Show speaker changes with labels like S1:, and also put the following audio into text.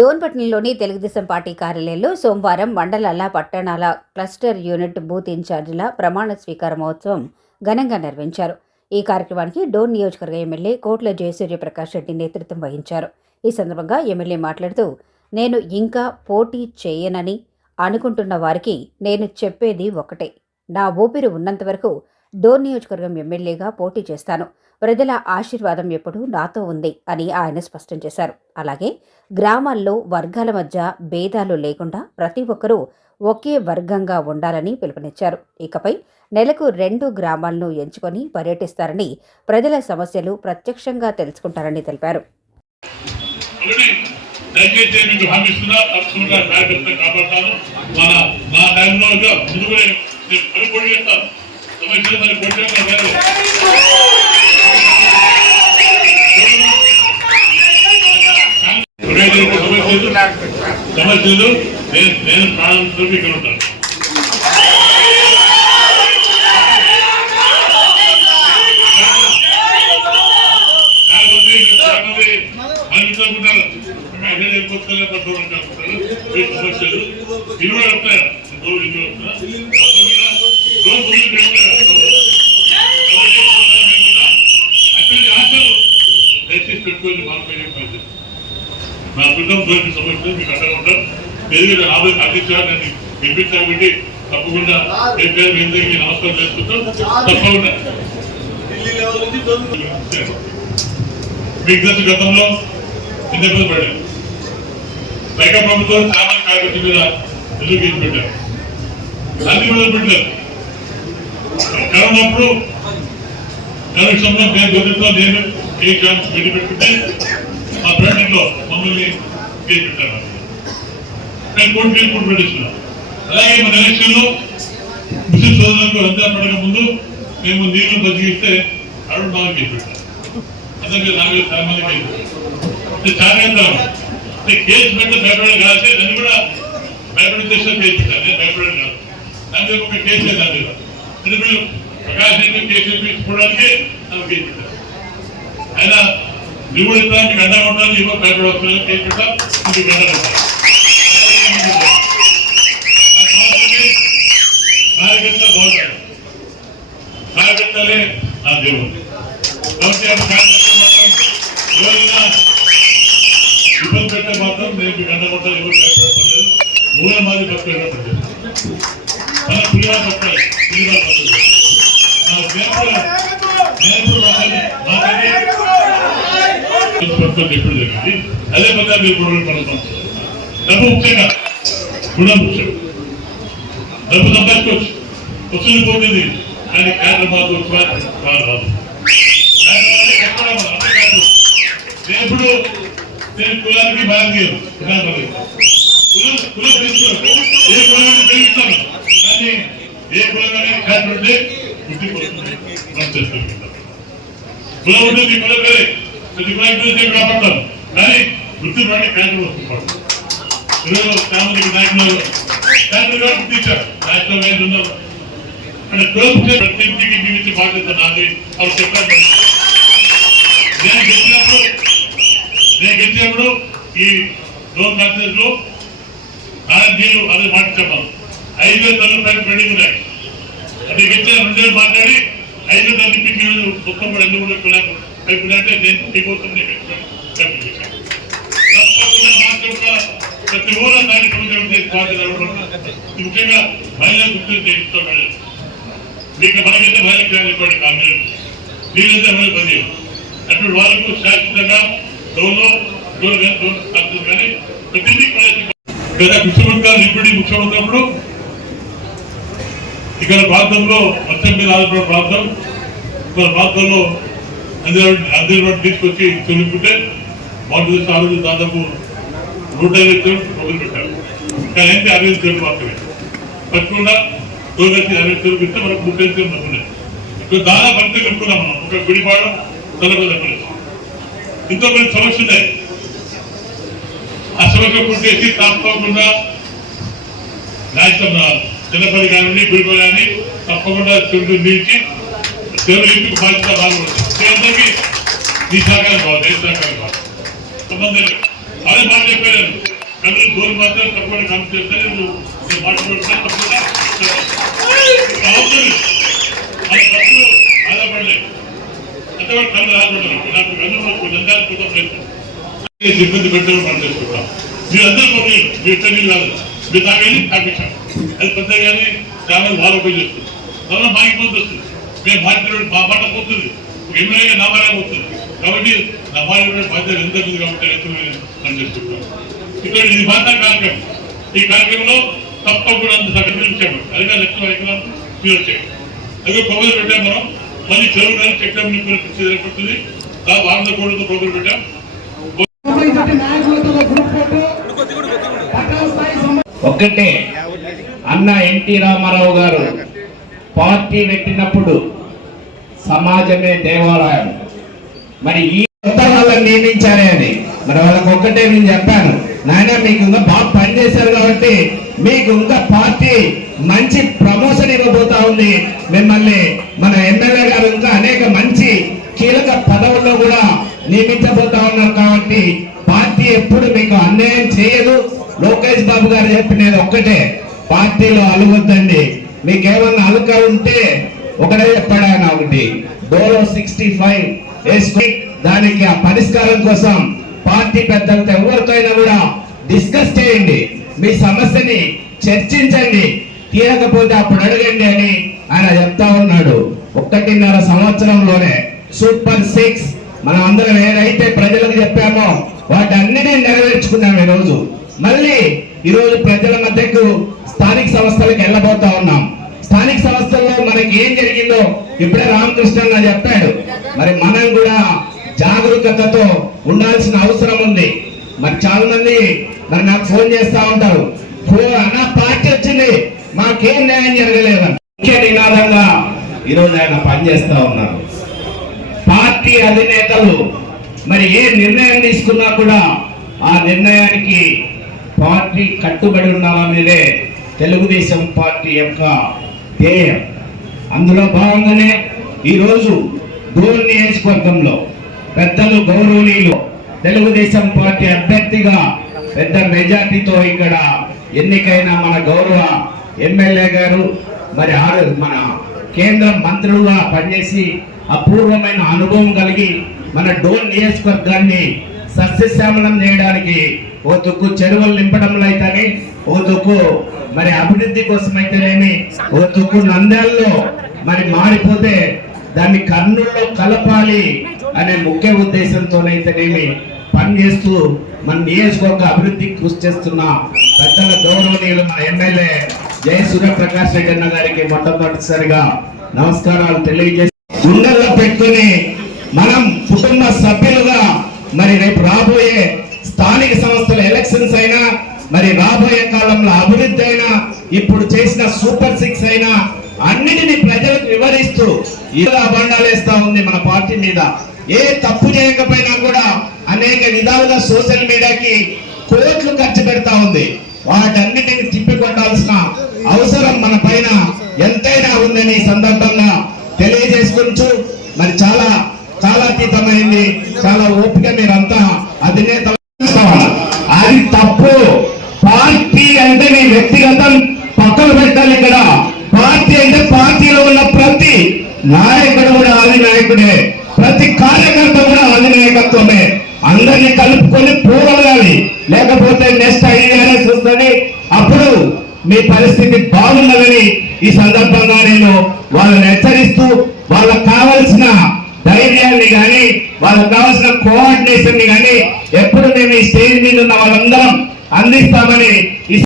S1: డోన్పట్నంలోని Telugu Desam party కార్యాలయంలో సోమవారం మండలాల పట్టణాల క్లస్టర్ యూనిట్ బూత్ ఇన్ఛార్జీల ప్రమాణ స్వీకార మహోత్సవం ఘనంగా నిర్వహించారు. ఈ కార్యక్రమానికి డోన్ నియోజకవర్గ ఎమ్మెల్యే కోట్ల జయసూర్యప్రకాష్ రెడ్డి నేతృత్వం వహించారు. ఈ సందర్భంగా ఎమ్మెల్యే మాట్లాడుతూ నేను ఇంకా పోటీ చేయనని అనుకుంటున్న వారికి నేను చెప్పేది ఒకటే. నా ఊపిరి ఉన్నంత వరకు డోన్ నియోజకవర్గం ఎమ్మెల్యేగా పోటీ చేస్తాను. ప్రజల ఆశీర్వాదం ఎప్పుడూ నాతో ఉంది అని ఆయన స్పష్టం చేశారు. అలాగే గ్రామాల్లో వర్గాల మధ్య భేదాలు లేకుండా ప్రతి ఒక్కరూ ఒకే వర్గంగా ఉండాలని పిలుపునిచ్చారు. ఇకపై నెలకు రెండు గ్రామాలను ఎంచుకొని పర్యటిస్తారని ప్రజల సమస్యలు ప్రత్యక్షంగా తెలుసుకుంటారని తెలిపారు.
S2: దయచేసి మీకు హామీ ఇస్తున్నా తప్పకుండా కార్యకర్త కాపాడతాను. మన నా టైంలో ముందు కూడా నేను పొడి చేస్తాను సమస్యలు సమస్యలు నేను నేను ప్రాణంతో ఇక్కడ ఉంటాను సమస్యలు ఇరవై వస్తాయా రోజు ఇరవై వస్తా తప్పకుండా రోజు ముందు అక్కడి ఆశలు దయచేసి పెట్టుకొని బాగుపోయే పరిస్థితి నా కుటుంబం దొరికి సమస్యలు మీకు అక్కడ ఉంటాం పెరిగిన ఆదాయ అందించాలని నన్ను గెలిపించాబట్టి తప్పకుండా రేపు పేరు మీ అందరికీ నమస్కారం చేసుకుంటాం తప్పకుండా. మీకు తెలుసు గతంలో చిన్న ఇబ్బంది పడ్డారు. పైగా ప్రభుత్వం సామాన్య కార్యక్రమం మీద ఎందుకు కేసు పెట్టారు? అన్ని మొదలు పెట్టారు కరోనాప్పుడు కనెక్షన్లో నేను గొంతుతో నేను ఏ ఛాన్స్ పెట్టి పెట్టుకుంటే ఆ ప్రకటనలో మమ్మల్ని కేసు పెట్టారు నేను కోర్టు కేసు కూడా పెట్టిస్తున్నాను అలాగే మన ఎలక్షన్లో ముస్లిం సోదరులకు రంజాన్ పండుగ ముందు మేము నీళ్ళు బతికిస్తే అరుణ్ బాగా కేసు పెట్టారు అందుకే నాలుగు చాలా మంది కేసు ఇది కేసు పెట్టి భయపడే కాదు నన్ను కూడా భయపడే చేసిన కేసు పెట్టాను నేను భయపడే కాదు. దాని మీద ఒక కేసు లేదు దాని మీద ఇది కేసు తీసుకోవడానికి నాకు కేసు పెట్టారు ఆయన నువ్వు కూడా ఇస్తా మీకు అండగా ఉంటాను నువ్వు భయపడవచ్చు కేసు పెట్టా మీకు గంట కార్యకర్త బాగుంటాడు కార్యకర్తలే నా దేవుడు కాబట్టి ఆ కార్యకర్త మాత్రం ఎవరైనా ఇబ్బంది పెట్టే మాత్రం నేను మీకు అండగొట్టాలి ఎవరు ప్రభుత్వం ఎప్పుడు జరిగింది అదే పద్ధతి మీరు గొడవలు పడతాం డబ్బు ముఖ్యంగా గుణం ముఖ్యం డబ్బు సంపాదించుకోవచ్చు వసూలు పోతుంది కానీ కేంద్ర మాత్రం వచ్చినా రాదు కేంద్రాన్ని ఎక్కడ అర్థం కాదు దేవుడు నేను కులానికి భారతీయులు కులానికి కులం కులం తెలుసుకో ఏ కులాన్ని ప్రేమిస్తాను కానీ ఏ కులంగానే కాదు ఉంటే బుద్ధిపోతుంది మనం తెలుసుకుంటాం కులం ఉంటుంది కులం వేరే ప్రతి కులానికి తెలిసే కానీ వృత్తి పడి కేంద్రం ఈరోజు సామాజిక నాయకులు కేంద్ర గారు గుర్తించారు నేషనల్ వైద్యులు ఉన్నారు. అంటే కులం ప్రతి ఇంటికి జీవించే బాధ్యత నాది. వాళ్ళు చెప్పారు నేను గెలిచినప్పుడు నేను గెలిచినప్పుడు ఈ లోన్లో మీరు అదే మాట చెప్పాను ఐదు తల్లి పైన పెండింగ్ ఉన్నాయి. అది గెలిచిన మాట్లాడి ఐదు తల్లి మీకు ఎందుకు లేకుండా ఎప్పుడంటే నేను మీకోసం నేను ప్రతి ఊళ్ళో కార్యక్రమం ముఖ్యంగా మహిళా గుర్తులు చేయిస్తాం మీకు మనకైతే మహిళలకు చెప్పండి కాంగ్రెస్ మీరైతే అమలు పని. అటువంటి వాళ్ళకు శాశ్వతంగా లోన్లో తగ్గుతుంది కానీ ప్రతిదీ ముఖ్యమంత్రి ముఖ్యమంత్రి అప్పుడు ఇక్కడ ప్రాంతంలో మొత్తం మీద ఆంధ్రప్రదేశ్ ప్రాంతం ఇక్కడ ప్రాంతంలో అందరూ అందరూ తీసుకొచ్చి తొలుపుకుంటే వాళ్ళు ఆ రోజు దాదాపు నూట ఇరవై కిలోమీటర్లు మొదలు పెట్టారు కానీ ఏంటి అరవై కోట్లు మాత్రమే. తప్పకుండా తోగతి అరవై కోట్లు ఇస్తే మనకు ముప్పై కిలోమీటర్లు ఉన్నాయి. ఇప్పుడు దాదాపు అంతే కట్టుకున్నాం మనం. ఒక గుడిపాడ తలపద తప్పలేదు. ఇంతో కొన్ని సమస్య ఉన్నాయి. ఆ సమస్య పూర్తి తప్పకుండా రాష్ట్రం చిన్నపల్లి కానివ్వండి గుడిపల్లి కానీ తప్పకుండా చుట్టూ నిలిచి తెలుగు ఇంటికి బాధ్యత బాగుంటుంది అందరికీ నీ సహకారం కావాలి దేశ సహకారం కావాలి సంబంధం అదే మాట చెప్పారు. కానీ గోల్ మాత్రం తప్పకుండా కమిట్ చేస్తే నేను మాట్లాడుతున్నా తప్పకుండా అవుతుంది అది తప్పులు ఆధారపడలేదు అంతవరకు కళ్ళు ఆధారపడలేదు నాకు. కళ్ళు కొంచెం ప్రయత్నం ఇబ్బంది పెట్టడం మనం చేసుకుంటాం. మీరందరూ కొన్ని మీ తల్లి కాదు. మీ తాగండి తాపించాం అది పెద్ద కానీ చాలా బాగా ఉపయోగ చేస్తుంది. తర్వాత మా ఇబ్బంది వస్తుంది మేము భారతీయుడు మా మాట పోతుంది. ఒక ఎమ్మెల్యేగా నా పోతుంది కాబట్టి నా బాధ్యత ఎంత ఉంది కాబట్టి ఎంత మనం చేసుకుంటాం ఇక్కడ ఇది మాత్రం కార్యక్రమం. ఈ కార్యక్రమంలో తప్పకుండా అంత సహకరించాము. అది కాదు లక్షల ఎకరాలు మీరు వచ్చాయి అదే పొగలు పెట్టాం మనం. మళ్ళీ చెరువు కానీ చెక్ డ్యామ్ నింపుకొని ఏర్పడుతుంది. ఆ వారంద కోడలతో పొగలు పెట్టాం.
S3: ఒక్కటే అన్న ఎన్టీ రామారావు గారు పార్టీ పెట్టినప్పుడు సమాజమే దేవాలయం. మరి ఈ కొత్త వాళ్ళని నియమించారే అని. మరి వాళ్ళకి ఒక్కటే నేను చెప్పాను. నాయన మీకు ఇంకా బాగా పనిచేశారు కాబట్టి మీకు ఇంకా పార్టీ మంచి ప్రమోషన్ ఇవ్వబోతా ఉంది. మిమ్మల్ని మన ఎమ్మెల్యే గారు ఇంకా అనేక మంచి కీలక పదవుల్లో కూడా నియమించబోతా ఉన్నారు కాబట్టి పార్టీ ఎప్పుడు మీకు అన్యాయం చేయదు. లోకేష్ బాబు గారు చెప్పినది ఒక్కటే. పార్టీలో అలుగొద్దండి. మీకేమన్నా అలుక ఉంటే ఒకటే చెప్పాడు ఉంది. డోలో సిక్స్టీ ఫైవ్ వేసుకుని దానికి ఆ పరిష్కారం కోసం పార్టీ పెద్దలతో ఎవరికైనా కూడా డిస్కస్ చేయండి. మీ సమస్యని చర్చించండి. తీరకపోతే అప్పుడు అడగండి అని ఆయన చెప్తా ఉన్నాడు. ఒక్కటిన్నర సంవత్సరంలోనే సూపర్ సిక్స్ మనం అందరం ఏదైతే ప్రజలకు చెప్పామో వాటన్నిటిని నెరవేర్చుకున్నాం ఈరోజు. రోజు మళ్ళీ ఈరోజు ప్రజల మధ్యకు స్థానిక సంస్థలకు వెళ్ళబోతా ఉన్నాం. స్థానిక సంస్థల్లో మనకి ఏం జరిగిందో ఇప్పుడే రామకృష్ణ అన్న చెప్పాడు. మరి మనం కూడా జాగరూకతతో ఉండాల్సిన అవసరం ఉంది. మరి చాలా మంది మరి నాకు ఫోన్ చేస్తా ఉంటారు. ఫోన్ అన్న పార్టీ వచ్చింది. మాకేం న్యాయం జరగలేదు ముఖ్య నినాదంగా ఈరోజు ఆయన పనిచేస్తా ఉన్నారు. పార్టీ అధినేతలు మరి ఏ నిర్ణయం తీసుకున్నా కూడా ఆ నిర్ణయానికి పార్టీ కట్టుబడి ఉండాలనేదే తెలుగుదేశం పార్టీ యొక్క ధ్యేయం. అందులో భాగంగానే ఈరోజు డోర్ నియోజకవర్గంలో పెద్దలు గౌరవనీయులు తెలుగుదేశం పార్టీ అభ్యర్థిగా పెద్ద మెజార్టీతో ఇక్కడ ఎన్నికైన మన గౌరవ ఎమ్మెల్యే గారు మరి ఆరు మన కేంద్ర మంత్రులుగా పనిచేసి అపూర్వమైన అనుభవం కలిగి మన డోన్ నియోజకవర్గాన్ని సస్యశ్యామలం చేయడానికి ఓ దుక్కు చెరువులు నింపడంలో అయితేనే ఓ దుక్కు మరి అభివృద్ధి కోసం అయితేనేమి ఓ దుక్కు నంద్యాలలో మరి మారిపోతే దాన్ని కర్నూలులో కలపాలి అనే ముఖ్య ఉద్దేశంతోనైతేనేమి పనిచేస్తూ మన నియోజకవర్గ అభివృద్ధికి కృషి చేస్తున్న పెద్దల గౌరవనీయులు మన ఎమ్మెల్యే జయ సూర్యప్రకాష్ రెడ్డి అన్న గారికి మొట్టమొదటిసారిగా నమస్కారాలు తెలియజేసి గుండెల్లో పెట్టుకుని మనం కుటుంబ సభ్యులుగా మరి రేపు రాబోయే స్థానిక సంస్థల ఎలక్షన్స్ అయినా మరి రాబోయే కాలంలో అభివృద్ధి అయినా ఇప్పుడు చేసిన సూపర్ సిక్స్ అయినా అన్నిటిని ప్రజలకు వివరిస్తూ ఇలా బండాలేస్తా ఉంది మన పార్టీ మీద. ఏ తప్పు చేయకపోయినా కూడా అనేక విధాలుగా సోషల్ మీడియాకి కోట్లు ఖర్చు పెడతా ఉంది. వాటన్నిటిని తిప్పికొట్టాల్సిన అవసరం మన పైన ఎంతైనా ఉందని సందర్భంగా తెలియజేసుకుంటూ మరి చాలా చాలా అతీతమైంది. చాలా ఓపిక మీరంతా నాయకుడు కూడా ఆది నాయకుడే ప్రతి కార్యకర్త కూడా ఆది నాయకత్వమే అందరినీ కలుపుకొని పోగలగాలి లేకపోతే నెక్స్ట్ ఐడియానే వస్తుంది అప్పుడు మీ పరిస్థితి బాగున్నదని ఈ సందర్భంగా నేను వాళ్ళని హెచ్చరిస్తూ వాళ్ళకు కావలసిన ధైర్యాన్ని కానీ వాళ్ళకి కావాల్సిన కోఆర్డినేషన్ని కానీ ఎప్పుడు మేము ఈ స్టేజ్ మీద ఉన్న వాళ్ళందరం అందిస్తామని ఈ